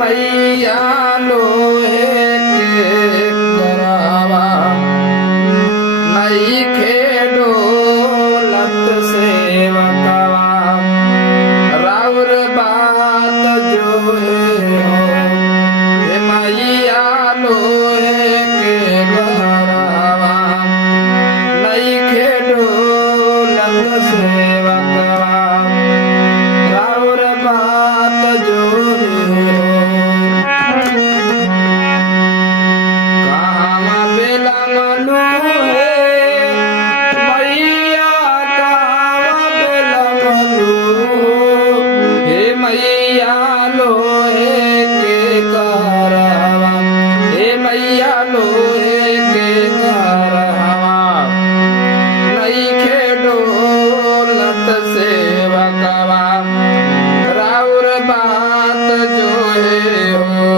मैया लोहे के गरावा नइखे डोलत सेवकवा राउर बात जो है हे मैया लोहे के गरावा नइखे डोलत सेवकवा राउर बात जो है कहाँ बेलमलू है मैया कहाँ बेलमलू हे मैया लोहे के गरावा हे मैया लोहे के गरावा नइखे डोलत सेवकवा राउर बात जो है हो।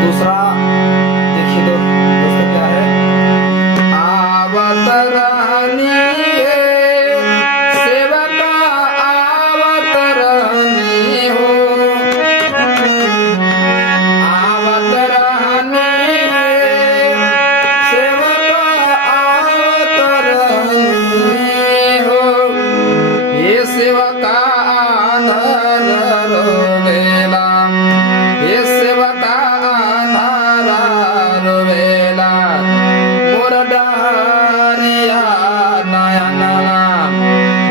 दूसरा देखिए दोस्तों क्या है, आवत रहनी सेवका आवत रहनी हो आवत रहनी सेवका आवत रहनी हो ये सेवका आंधर रोवेला ये सेवका आंधर रोवेला मोर डहरिया नयनला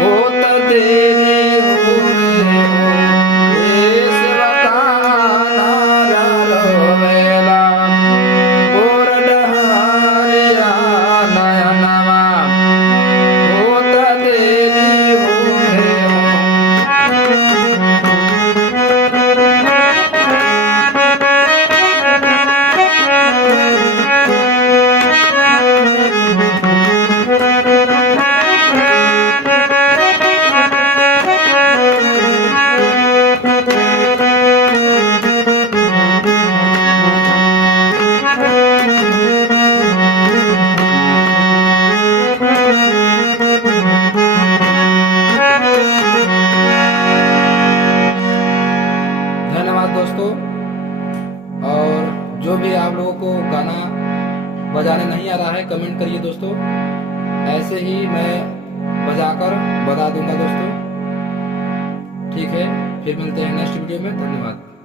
होत देरी होवे हो ये सेवका आंधर रोवेला मोर डहरिया नयनला होत देरी होवे धन्यवाद दोस्तों। और जो भी आप लोगों को गाना बजाने नहीं आ रहा है कमेंट करिए दोस्तों, ऐसे ही मैं बजाकर बता दूंगा दोस्तों। ठीक है, फिर मिलते हैं नेक्स्ट वीडियो में। धन्यवाद।